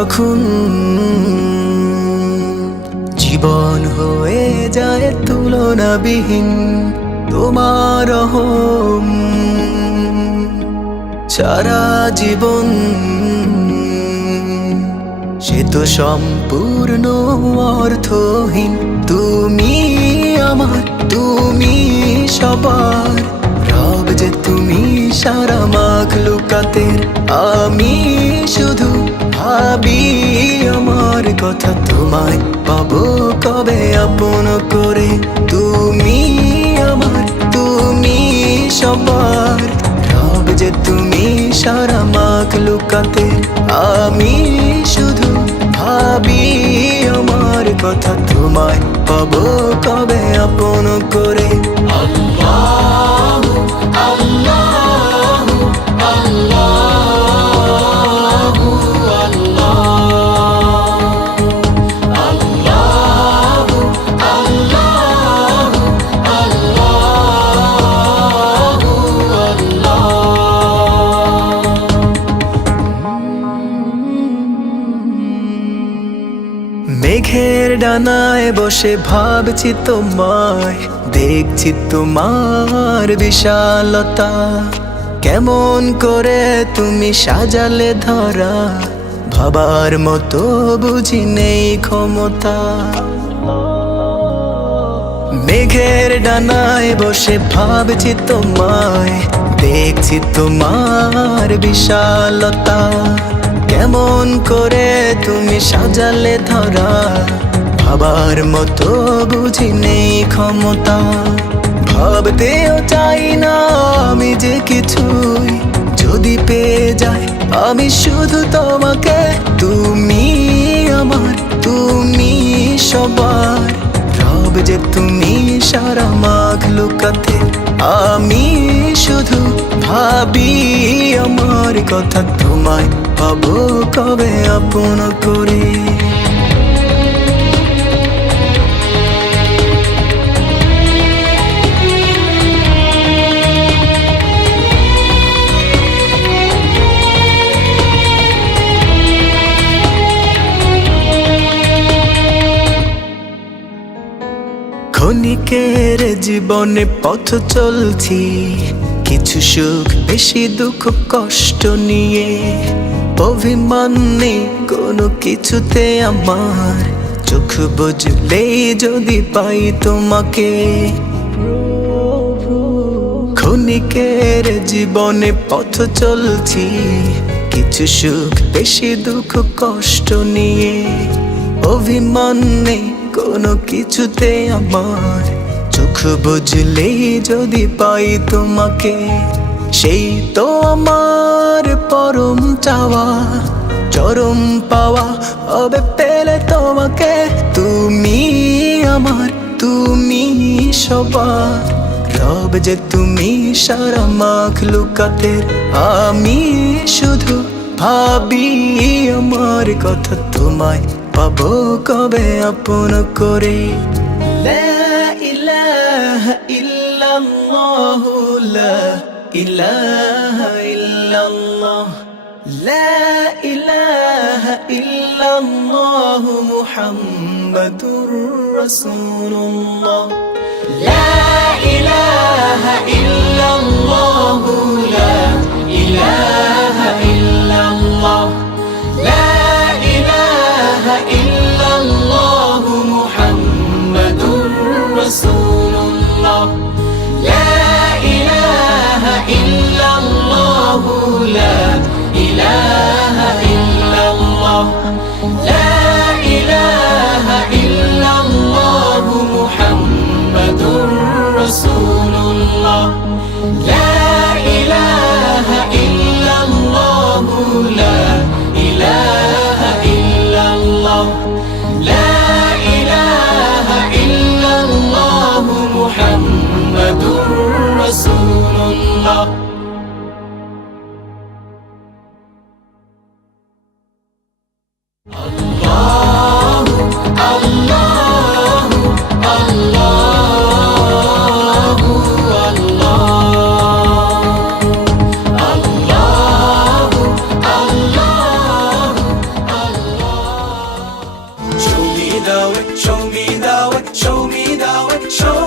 যখন জীবন হয়ে যায় তুলনাবিহীন, তোমার রহম সারা জীবন সে তো সম্পূর্ণ অর্থহীন। তুমি আমার, তুমি সবার রব যে তুমি সারা মাখলুকাতের। আমি শুধু ভাবি আমার কথা, তোমায় পাবো কবে আপন করে। তুমি আমার, তুমি সবার রব যে তুমি সারা মাখলুকাতের। আমি শুধু ভাবি আমার কথা, তোমায় পাবো কবে আপন করে। আল্লাহু আল্লাহু আল্লাহু আল্লাহ, আল্লাহু আল্লাহু আল্লাহু আল্লাহ। মেঘের ডানায় বসে ভাবছি তোমায়, দেখছি তোমার বিশালতা। কেমন করে তুমি সাজালে ধরা, ভাবার মতো বুঝি নেই ক্ষমতা। মেঘের ডানায় বসে ভাবছি তোমায়, দেখছি তোমার বিশালতা। কেমন করে তুমি সাজালে ধরা, ভাবার মতো বুঝি নেই ক্ষমতা। ভাবতেও চাই না আমি যে কিছুই, যদি পেয়ে যাই আমি শুধু তোমাকে। তুমি আমার, তুমি সবার রব যে তুমি সারা মাখলুকাতের। আমি শুধু ভাবি আমার কথা, তোমায় পাবো কবে আপন করে। ক্ষণিকের জীবনে পথ চলছি, কিছু সুখ বেশি দুঃখ কষ্ট নিয়ে। অভিমান নেই কোনো কিছুতে আমার, চোখ বুঝলেই যদি পাই তোমাকে। ক্ষণিকের জীবনে পথ চলছি, কিছু সুখ বেশি দুঃখ কষ্ট নিয়ে। অভিমান নেই কোনো কিছুতে আমার, চোখ বুঝলেই যদি পাই তোমাকে। সেই তো আমার পরম চাওয়া, চরম পাওয়া হবে পেলে তোমাকে। তুমি আমার, তুমি সবার রব যে তুমি সারা মাখলুকাতের। আমি শুধু ভাবি আমার কথা, তোমায় পাবো কবে আপন করে। লা ইলাহা ইল্লাল্লাহ, লা ইলাহা ইল্লাল্লাহ, লা ইলাহা ইল্লাল্লাহ মুহাম্মাদুর রাসূলুল্লাহ। লা ইলাহা ইল্লাল্লাহ, লা ইলাহা ইল্লাল্লাহ, লা ইলাহা ইল্লাল্লাহ মুহাম্মাদুর রাসূলুল্লাহ। লা ইলাহা ইল্লাল্লাহ, লা ইলাহা ইল্লাল্লাহ, লা ইলাহা ইল্লাল্লাহ মুহাম্মাদুর রাসূলুল্লাহ। লা ইলাহা ইল্লাল্লাহ, লা ইলাহা ইল্লাল্লাহ, লা ইলাহা ইল্লাল্লাহ মুহাম্মাদুর রাসূলুল্লাহ। আল্লাহু আল্লাহু আল্লাহু আল্লাহ, আল্লাহু আল্লাহু আল্লাহ। show me the way, show me the way, show